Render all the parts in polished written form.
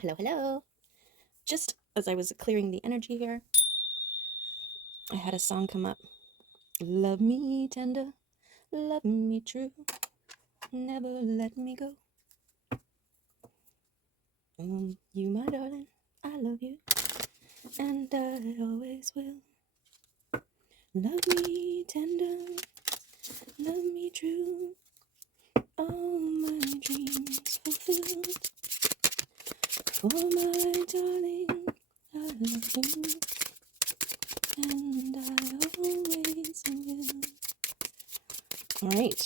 Hello, hello. Just as I was clearing the energy here, I had a song come up. Love me tender, love me true, never let me go. You, my darling, I love you, and I always will. Love me tender, love me true, all my dreams fulfilled. For my darling, I love you, and I always will. All right,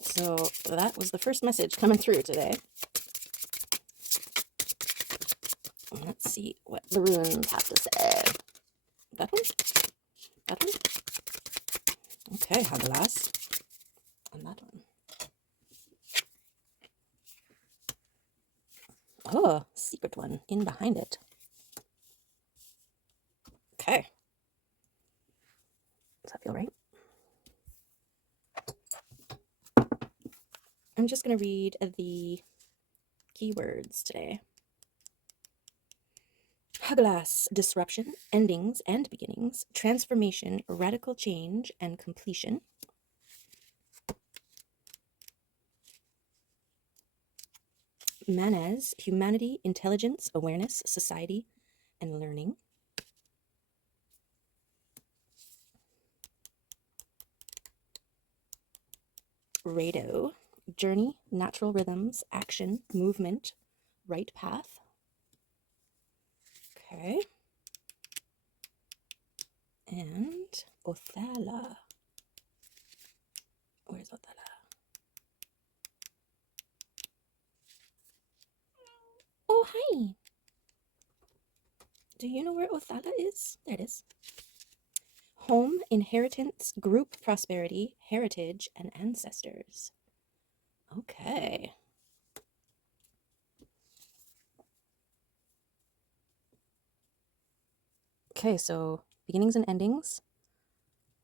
so that was the first message coming through today. Let's see what the runes have to say. That one? That one? Okay, Hagelas. And that one. Oh, secret one in behind it. Okay. Does that feel right? I'm just going to read the keywords today. Hagelas, disruption, endings and beginnings, transformation, radical change, and completion. Manas, humanity, intelligence, awareness, society, and learning. Rado, journey, natural rhythms, action, movement, right path. Okay. And Othala. Where's Othala? Oh, hi. Do you know where Othala is? There it is. Home, inheritance, group prosperity, heritage, and ancestors. Okay. Okay, so beginnings and endings.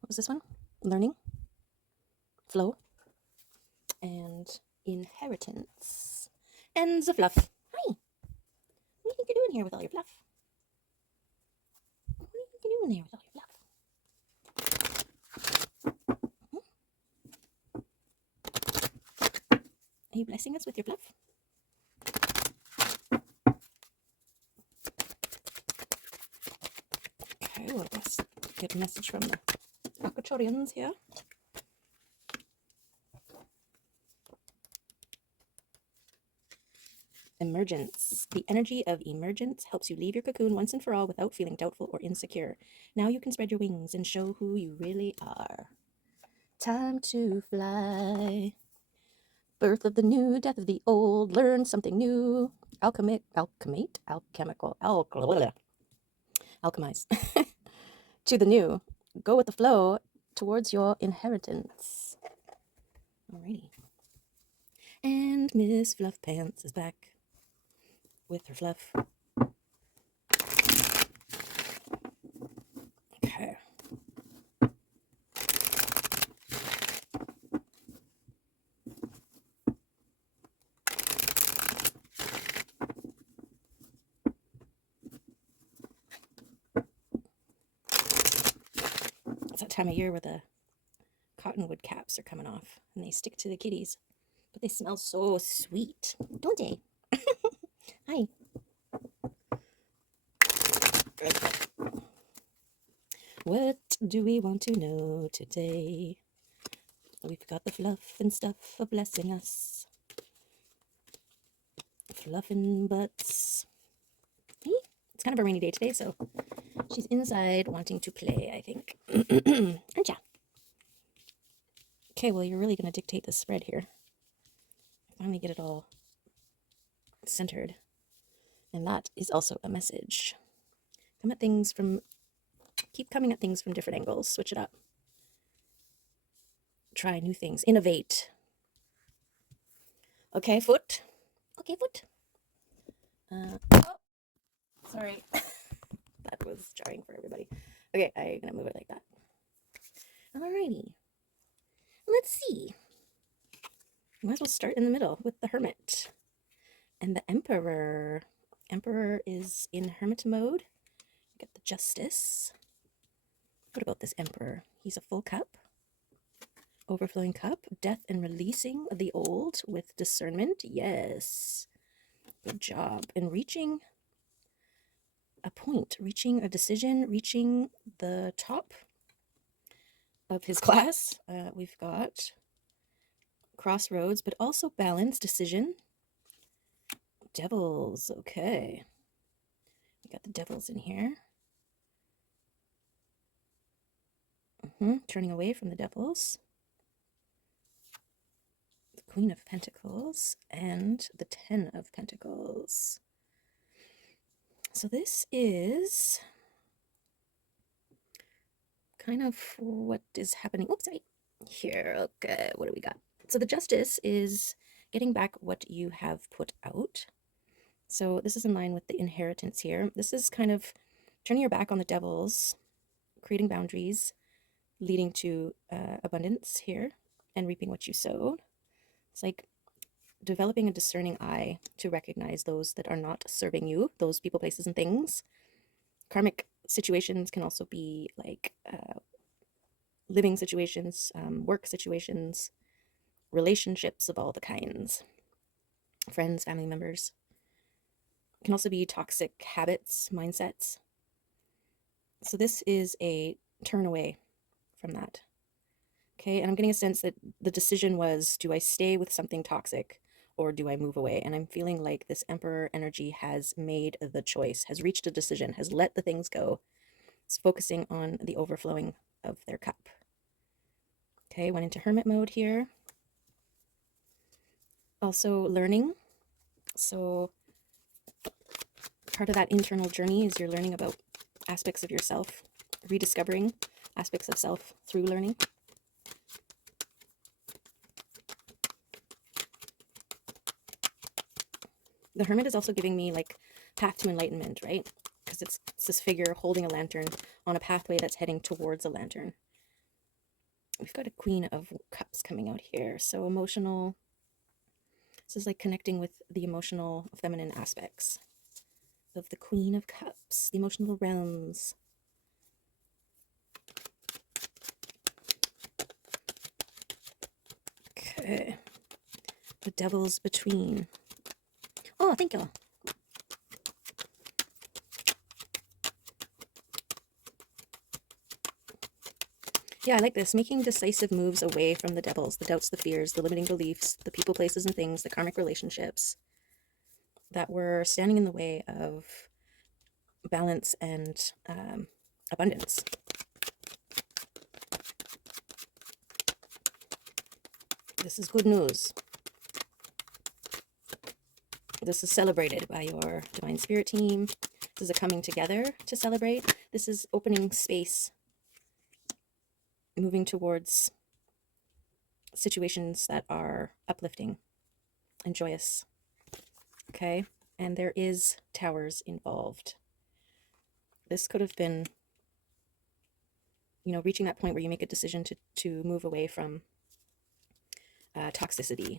What was this one? Learning, flow, and inheritance. And the fluff. Hi. What do you think you're doing here with all your fluff? What do you think you're doing here with all your fluff? Are you blessing us with your fluff? Okay, well, let's get a message from the Akachorians here. Emergence. The energy of emergence helps you leave your cocoon once and for all without feeling doubtful or insecure. Now you can spread your wings and show who you really are. Time to fly. Birth of the new, death of the old. Learn something new. Alchemize. To the new. Go with the flow towards your inheritance. Alrighty. And Miss Fluff Pants is back with her fluff. Okay. It's that time of year where the cottonwood caps are coming off and they stick to the kitties, but they smell so sweet, don't they? Hi. What do we want to know today? We've got the fluff and stuff for blessing us. Fluffing butts. It's kind of a rainy day today, so she's inside wanting to play, I think. Aren't ya? Okay, well, you're really going to dictate the spread here. Finally get it all centered. And that is also a message. Keep coming at things from different angles. Switch it up. Try new things. Innovate. Okay, foot. Okay, foot. Oh, sorry. That was jarring for everybody. Okay, I'm going to move it like that. Alrighty. Let's see. Might as well start in the middle with the Hermit and the Emperor. Emperor is in hermit mode. You get the Justice. What about this Emperor? He's a full cup. Overflowing cup. Death and releasing the old with discernment. Yes. Good job. And reaching a point, reaching a decision, reaching the top of his class. We've got crossroads, but also balance, decision. Devils. Okay. We got the devils in here. Turning away from the devils. The Queen of Pentacles and the Ten of Pentacles. So this is kind of what is happening. Oops, sorry. Here, okay, what do we got? So the Justice is getting back what you have put out. So this is in line with the inheritance here. This is kind of turning your back on the devils, creating boundaries, leading to abundance here, and reaping what you sowed. It's like developing a discerning eye to recognize those that are not serving you, those people, places, and things. Karmic situations can also be like living situations, work situations, relationships of all the kinds, friends, family members. It can also be toxic habits, mindsets. So this is a turn away from that. Okay, and I'm getting a sense that the decision was, do I stay with something toxic or do I move away? And I'm feeling like this Emperor energy has made the choice, has reached a decision, has let the things go. It's focusing on the overflowing of their cup. Okay, went into hermit mode here. Also learning. So part of that internal journey is you're learning about aspects of yourself, rediscovering aspects of self through learning. The Hermit is also giving me like path to enlightenment, right? Because it's this figure holding a lantern on a pathway that's heading towards a lantern. We've got a Queen of Cups coming out here. So emotional. This is like connecting with the emotional feminine aspects of the Queen of Cups, the emotional realms. Okay. The Devil's Between. Oh, thank you. Yeah, I like this. Making decisive moves away from the devils, the doubts, the fears, the limiting beliefs, the people, places, and things, the karmic relationships that were standing in the way of balance and abundance. This is good news. This is celebrated by your Divine Spirit team. This is a coming together to celebrate. This is opening space, moving towards situations that are uplifting and joyous. Okay? And there is towers involved. This could have been, you know, reaching that point where you make a decision to move away from toxicity.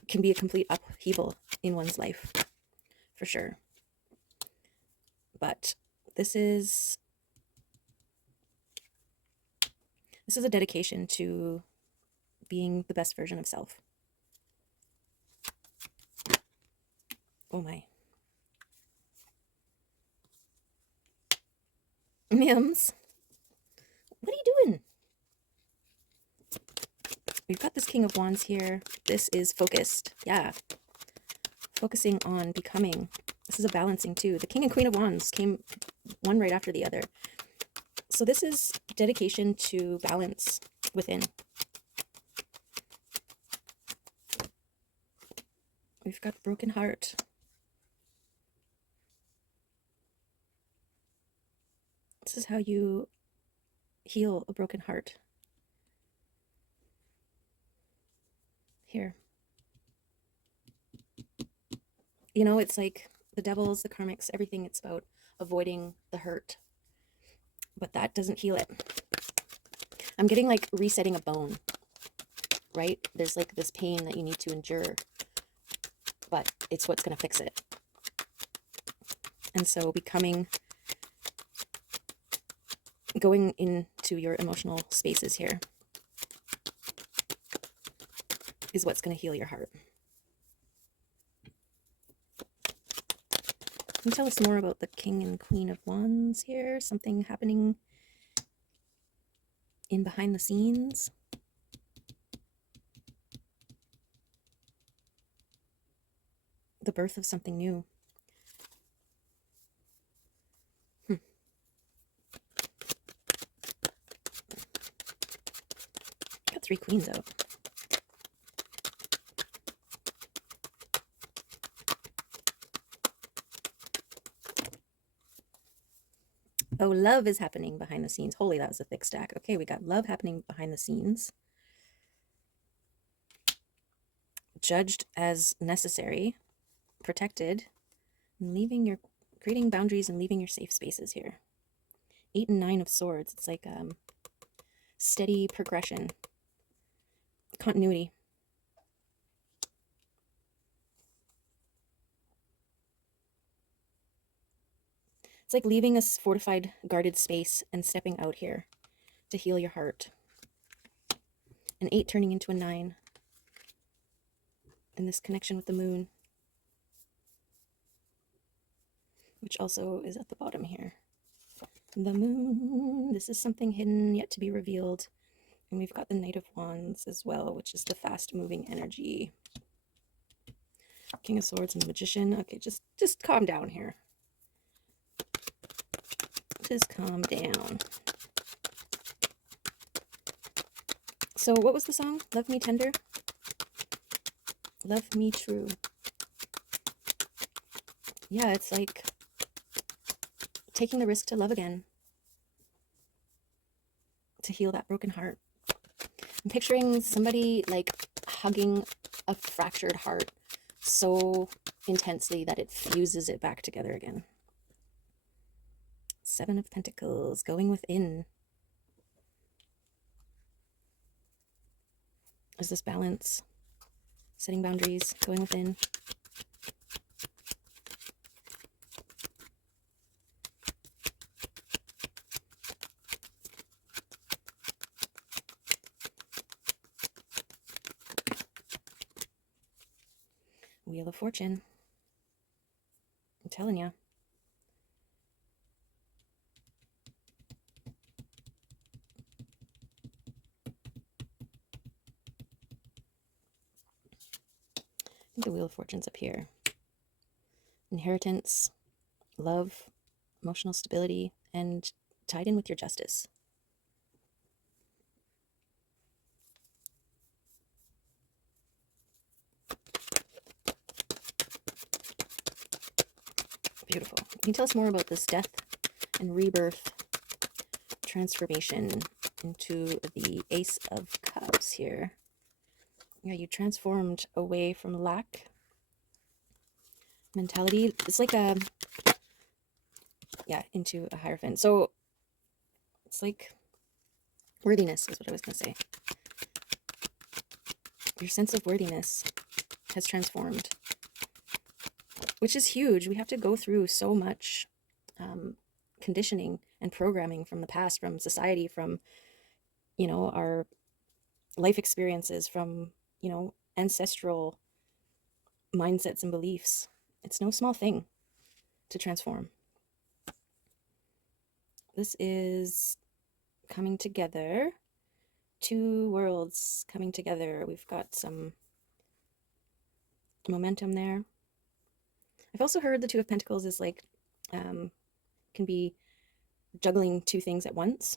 It can be a complete upheaval in one's life, for sure. But this is a dedication to being the best version of self. Oh my. Mims, what are you doing? We've got this King of Wands here. This is focused. Yeah. Focusing on becoming. This is a balancing too. The King and Queen of Wands came one right after the other. So this is dedication to balance within. We've got broken heart. This is how you heal a broken heart. Here. You know, it's like the devils, the karmics, everything. It's about avoiding the hurt. But that doesn't heal it. I'm getting like resetting a bone, right? There's like this pain that you need to endure, but it's what's going to fix it. And so going into your emotional spaces here is what's going to heal your heart. Can you tell us more about the King and Queen of Wands here? Something happening in behind the scenes? The birth of something new. Got 3 queens out. Oh, love is happening behind the scenes. Holy, that was a thick stack. Okay, we got love happening behind the scenes. Judged as necessary, protected, and creating boundaries and leaving your safe spaces here. 8 and 9 of swords. It's like steady progression, continuity. It's like leaving a fortified, guarded space and stepping out here to heal your heart. An 8 turning into a 9. And this connection with the moon, which also is at the bottom here. The moon. This is something hidden, yet to be revealed. And we've got the Knight of Wands as well, which is the fast-moving energy. King of Swords and the Magician. Okay, just calm down here. Just calm down. So what was the song? Love Me Tender? Love Me True. Yeah, it's like taking the risk to love again. To heal that broken heart. I'm picturing somebody like hugging a fractured heart so intensely that it fuses it back together again. 7 of Pentacles, going within. Is this balance? Setting boundaries, going within. Wheel of Fortune. I'm telling you. I think the Wheel of Fortune's up here. Inheritance, love, emotional stability, and tied in with your justice. Beautiful. Can you tell us more about this death and rebirth transformation into the Ace of Cups here? Yeah, you transformed away from lack mentality. It's like into a Hierophant. So it's like worthiness is what I was going to say. Your sense of worthiness has transformed, which is huge. We have to go through so much conditioning and programming from the past, from society, from, our life experiences, from, ancestral mindsets and beliefs. It's no small thing to transform. This is coming together. 2 worlds coming together. We've got some momentum there. I've also heard the 2 of Pentacles is like, can be juggling 2 things at once.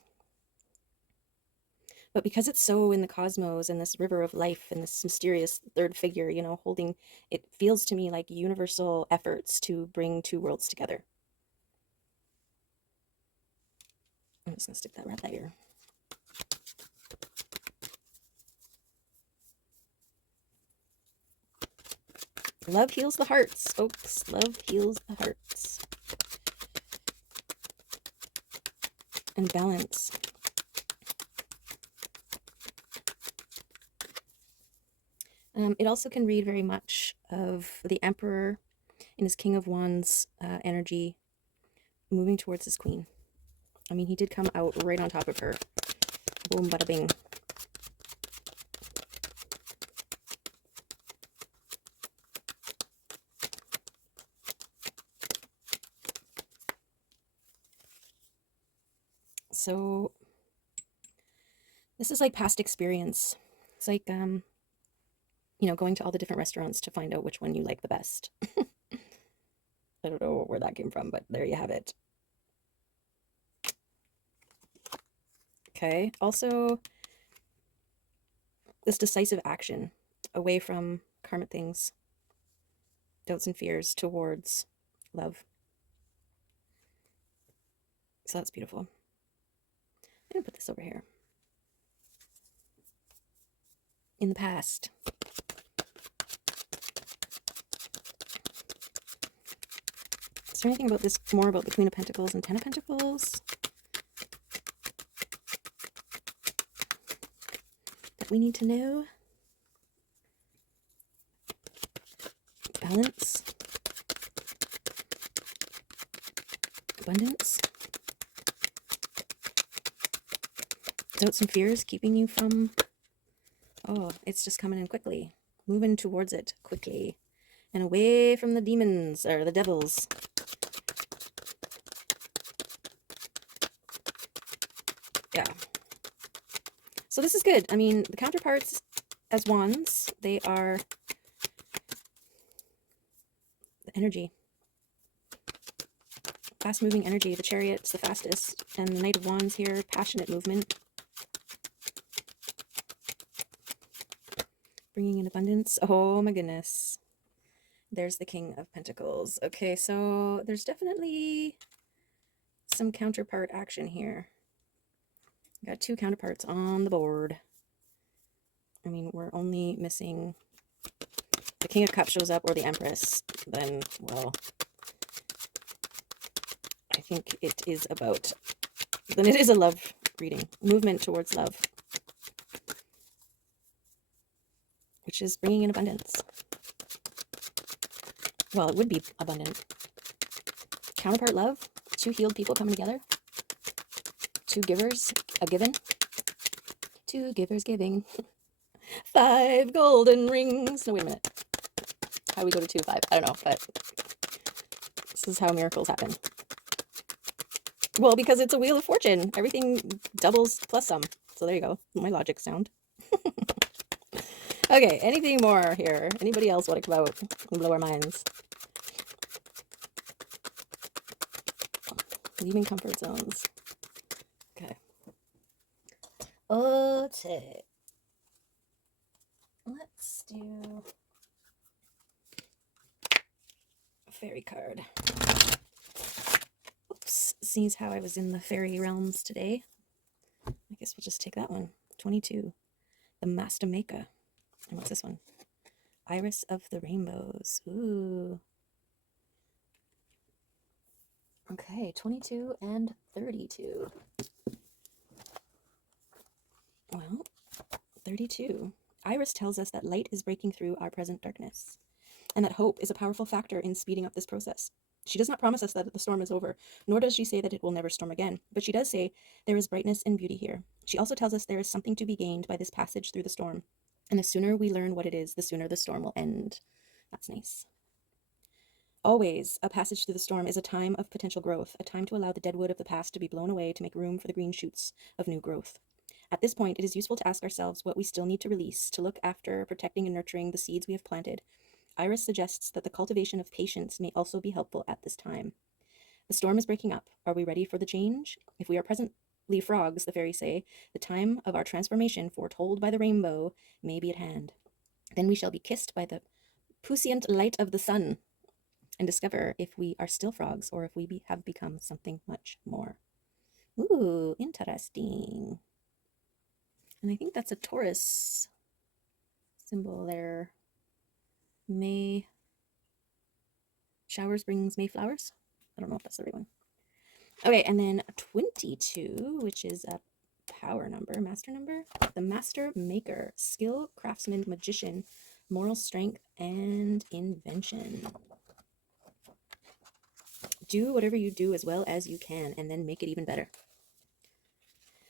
But because it's so in the cosmos and this river of life and this mysterious third figure, holding, it feels to me like universal efforts to bring 2 worlds together. I'm just going to stick that right there. Love heals the hearts, folks. Love heals the hearts. And balance. It also can read very much of the Emperor in his King of Wands energy, moving towards his queen. I mean, he did come out right on top of her. Boom, bada bing. So this is like past experience. It's like, you know, going to all the different restaurants to find out which one you like the best. I don't know where that came from, but there you have it. Okay, also this decisive action away from karmic things, doubts and fears, towards love. So that's beautiful. I'm gonna put this over here. In the past. Is there anything about this more about the Queen of Pentacles and Ten of Pentacles that we need to know? Balance. Abundance. Doubts and fears keeping you from... Oh, it's just coming in quickly. Moving towards it quickly. And away from the demons, or the devils. Yeah. So this is good. I mean, the counterparts as wands, they are the energy. Fast-moving energy. The Chariot's the fastest. And the Knight of Wands here, passionate movement. Bringing in abundance. Oh my goodness. There's the King of Pentacles. Okay, so there's definitely some counterpart action here. Got two counterparts on the board. I mean, we're only missing the King of Cups shows up or the Empress. Then, well, I think it is about... Then it is a love reading. Movement towards love. Which is bringing in abundance. Well, it would be abundant. Counterpart love. Two healed people coming together. Two givers, a given. Two givers giving. 5 golden rings. No, wait a minute. How we go to 2, 5? I don't know, but this is how miracles happen. Well, because it's a wheel of fortune. Everything doubles plus some. So there you go. My logic sound. Okay, anything more here? Anybody else want to come out and blow our minds? Leaving comfort zones. Okay. Okay. Let's do a fairy card. Oops, sees how I was in the fairy realms today. I guess we'll just take that one. 22. The Master Maker. And what's this one? Iris of the Rainbows. Ooh. Okay, 22 and 32. Well, 32. Iris tells us that light is breaking through our present darkness, and that hope is a powerful factor in speeding up this process. She does not promise us that the storm is over, nor does she say that it will never storm again, but she does say there is brightness and beauty here. She also tells us there is something to be gained by this passage through the storm, and the sooner we learn what it is, the sooner the storm will end. That's nice. Always, a passage through the storm is a time of potential growth, a time to allow the dead wood of the past to be blown away to make room for the green shoots of new growth. At this point, it is useful to ask ourselves what we still need to release, to look after protecting and nurturing the seeds we have planted. Iris suggests that the cultivation of patience may also be helpful at this time. The storm is breaking up. Are we ready for the change? If we are presently frogs, the fairies say, the time of our transformation, foretold by the rainbow, may be at hand. Then we shall be kissed by the puissant light of the sun and discover if we are still frogs or if we have become something much more. Ooh, interesting. And I think that's a Taurus symbol there. May showers brings May flowers. I don't know if that's the right one. Okay, and then 22, which is a power number, master number. The Master Maker, skill, craftsman, magician, moral strength, and invention. Do whatever you do as well as you can, and then make it even better.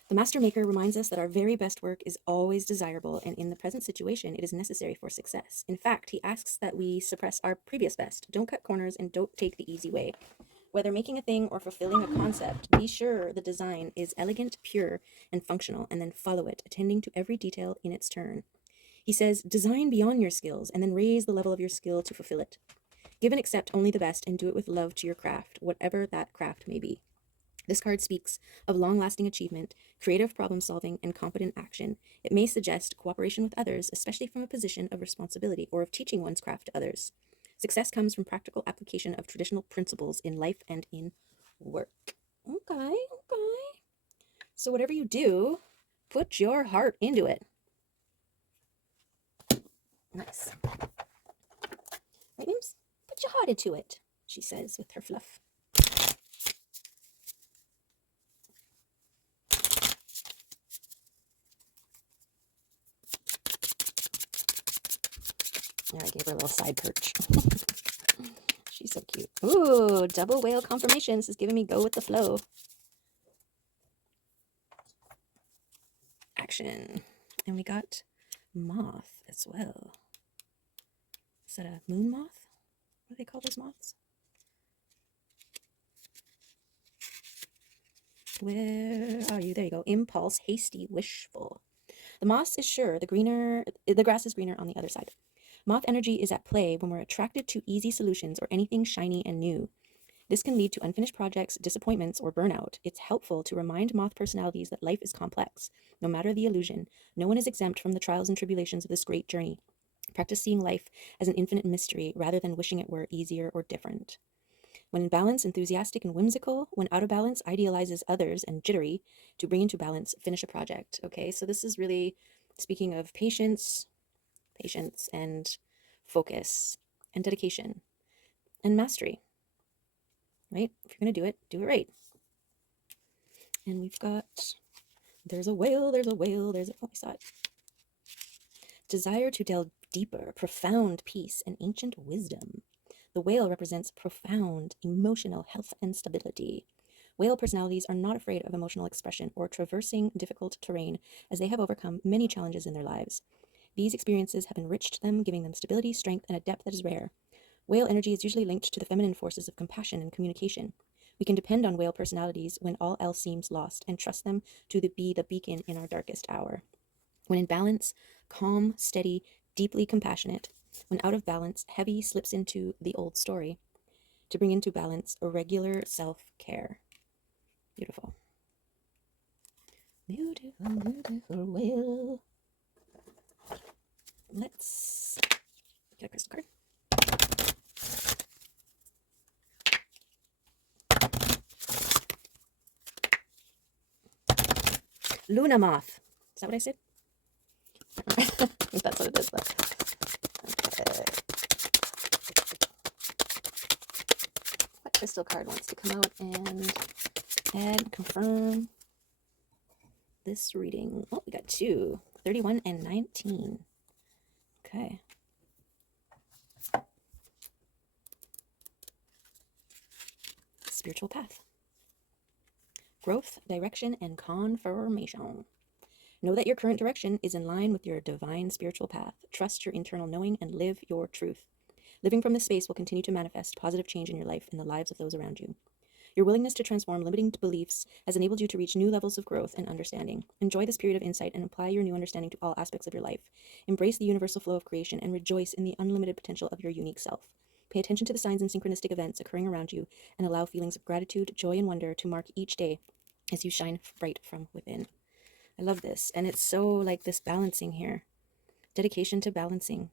The Master Maker reminds us that our very best work is always desirable, and in the present situation, it is necessary for success. In fact, he asks that we suppress our previous best. Don't cut corners and don't take the easy way. Whether making a thing or fulfilling a concept, be sure the design is elegant, pure, and functional, and then follow it, attending to every detail in its turn. He says, design beyond your skills, and then raise the level of your skill to fulfill it. Give and accept only the best, and do it with love to your craft, whatever that craft may be. This card speaks of long-lasting achievement, creative problem-solving, and competent action. It may suggest cooperation with others, especially from a position of responsibility or of teaching one's craft to others. Success comes from practical application of traditional principles in life and in work. Okay. So whatever you do, put your heart into it. Nice. Right, Mims? Put your heart into it, she says with her fluff. Yeah, I gave her a little side perch. She's so cute. Ooh, double whale confirmation. This is giving me go with the flow. Action. And we got moth as well. Is that a moon moth? What do they call those moths? Where are you? There you go. Impulse, hasty, wishful. The moss is sure, the grass is greener on the other side. Moth energy is at play when we're attracted to easy solutions or anything shiny and new. This can lead to unfinished projects, disappointments, or burnout. It's helpful to remind moth personalities that life is complex. No matter the illusion, no one is exempt from the trials and tribulations of this great journey. Practice seeing life as an infinite mystery rather than wishing it were easier or different. When in balance, enthusiastic and whimsical. When out of balance, idealizes others and jittery. To bring into balance, finish a project. Okay, so this is really speaking of patience and focus and dedication and mastery. Right? If you're going to do it right. And we've got, there's a whale, oh, I saw it. Desire to delve deeper, profound peace and ancient wisdom. The whale represents profound emotional health and stability. Whale personalities are not afraid of emotional expression or traversing difficult terrain, as they have overcome many challenges in their lives. These experiences have enriched them, giving them stability, strength, and a depth that is rare. Whale energy is usually linked to the feminine forces of compassion and communication. We can depend on whale personalities when all else seems lost and trust them to be the beacon in our darkest hour. When in balance, calm, steady, deeply compassionate. When out of balance, heavy slips into the old story. To bring into balance, a regular self-care. Beautiful. Beautiful whale. Let's get a crystal card. Luna moth. Is that what I said? I think that's what it is, though. Okay. What crystal card wants to come out and add, confirm this reading? Oh, we got two. 31 and 19. Okay. Spiritual path. Growth, direction, and confirmation. Know that your current direction is in line with your divine spiritual path. Trust your internal knowing and live your truth. Living from this space will continue to manifest positive change in your life and the lives of those around you. Your willingness to transform limiting beliefs has enabled you to reach new levels of growth and understanding. Enjoy this period of insight and apply your new understanding to all aspects of your life. Embrace the universal flow of creation and rejoice in the unlimited potential of your unique self. Pay attention to the signs and synchronistic events occurring around you and allow feelings of gratitude, joy, and wonder to mark each day as you shine bright from within. I love this. And it's so like this balancing here. Dedication to balancing.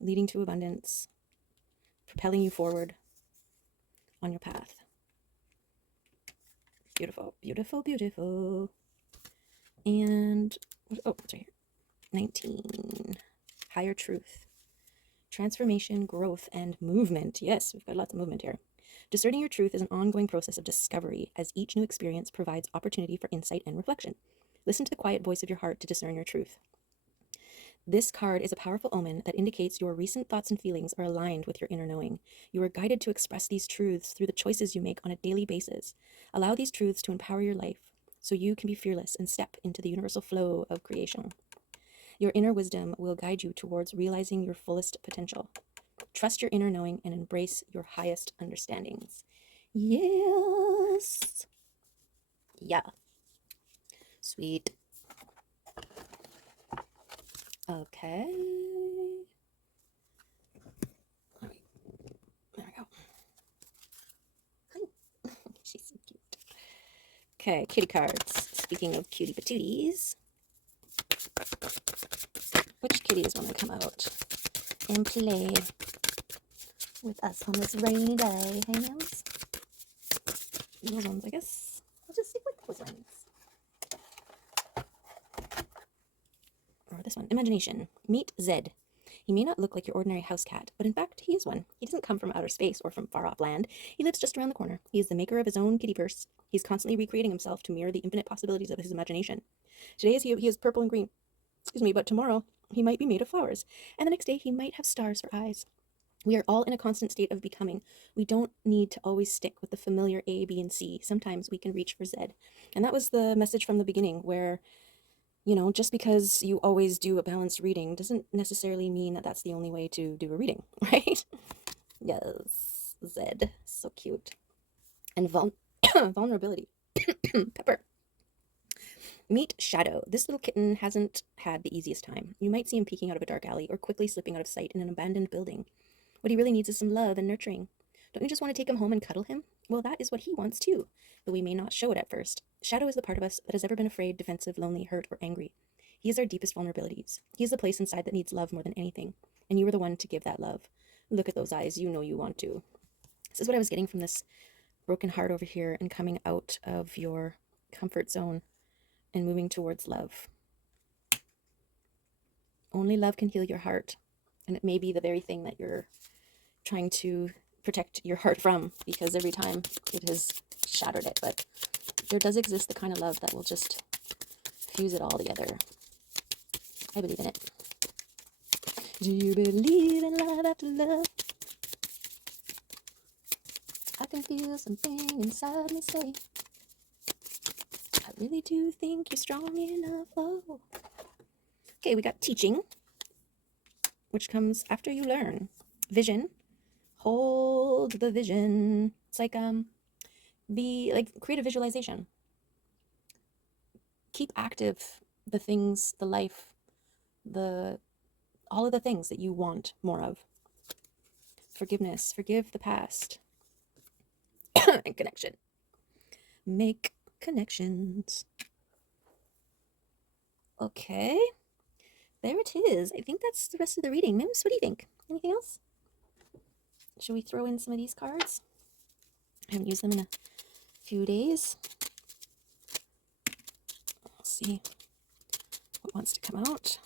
Leading to abundance. Propelling you forward on your path. Beautiful, beautiful, beautiful. And, oh, it's right here. 19. Higher truth. Transformation, growth, and movement. Yes, we've got lots of movement here. Discerning your truth is an ongoing process of discovery, as each new experience provides opportunity for insight and reflection. Listen to the quiet voice of your heart to discern your truth. This card is a powerful omen that indicates your recent thoughts and feelings are aligned with your inner knowing. You are guided to express these truths through the choices you make on a daily basis. Allow these truths to empower your life so you can be fearless and step into the universal flow of creation. Your inner wisdom will guide you towards realizing your fullest potential. Trust your inner knowing and embrace your highest understandings. Yes. Yeah. Sweet. Okay. There we go. Hi. She's so cute. Okay, kitty cards. Speaking of cutie patooties, which kitties want to come out and play with us on this rainy day? Hey, Nams? Those ones, I guess. I'll just stick with those ones. Or this one. Imagination. Meet Zed. He may not look like your ordinary house cat, but in fact, he is one. He doesn't come from outer space or from far off land. He lives just around the corner. He is the maker of his own kittyverse. He's constantly recreating himself to mirror the infinite possibilities of his imagination. Today he is purple and green, but tomorrow he might be made of flowers, and the next day he might have stars for eyes. We are all in a constant state of becoming. We don't need to always stick with the familiar A, B, and C. Sometimes we can reach for Z. And that was the message from the beginning, where, just because you always do a balanced reading doesn't necessarily mean that that's the only way to do a reading, right? Yes, Z. So cute. And vulnerability. Pepper. Meet Shadow. This little kitten hasn't had the easiest time. You might see him peeking out of a dark alley or quickly slipping out of sight in an abandoned building. What he really needs is some love and nurturing. Don't you just want to take him home and cuddle him? Well, that is what he wants too, though we may not show it at first. Shadow is the part of us that has ever been afraid, defensive, lonely, hurt, or angry. He is our deepest vulnerabilities. He is the place inside that needs love more than anything, and you are the one to give that love. Look at those eyes. You know you want to. This is what I was getting from this broken heart over here and coming out of your comfort zone and moving towards love. Only love can heal your heart, and it may be the very thing that you're trying to protect your heart from, because every time it has shattered it. But there does exist the kind of love that will just fuse it all together. I believe in it. Do you believe in love after love? I can feel something inside me say, I really do think you're strong enough. Oh. Okay, we got teaching, which comes after you learn. Vision. Hold the vision. It's like create a visualization. Keep active the things, the life, all of the things that you want more of. Forgiveness. Forgive the past. And connection. Make connections. Okay. There it is. I think that's the rest of the reading. Mims, what do you think? Anything else? Should we throw in some of these cards? I haven't used them in a few days. Let's see what wants to come out.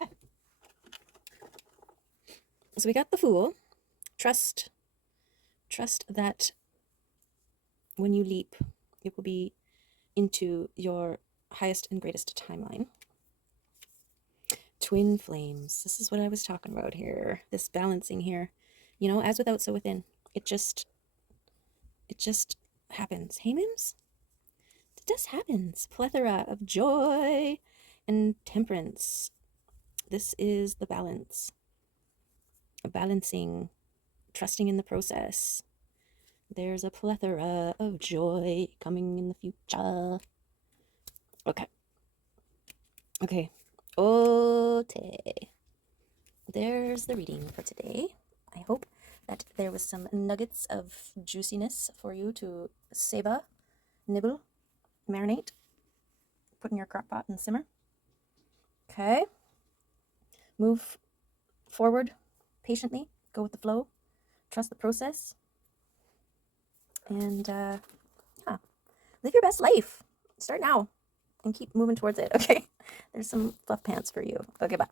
Okay. So we got the Fool. Trust that when you leap, it will be into your highest and greatest timeline. Twin flames. This is what I was talking about here. This balancing here. As without, so within. It just happens. Hey, Mims? It just happens. Plethora of joy and temperance. This is the balance. A balancing, trusting in the process. There's a plethora of joy coming in the future. Okay. Okay. There's the reading for today. I hope that there was some nuggets of juiciness for you to savor, nibble, marinate, put in your crock pot and simmer. Okay. Move forward patiently. Go with the flow. Trust the process. And live your best life. Start now and keep moving towards it. Okay. There's some fluff pants for you. Okay, bye.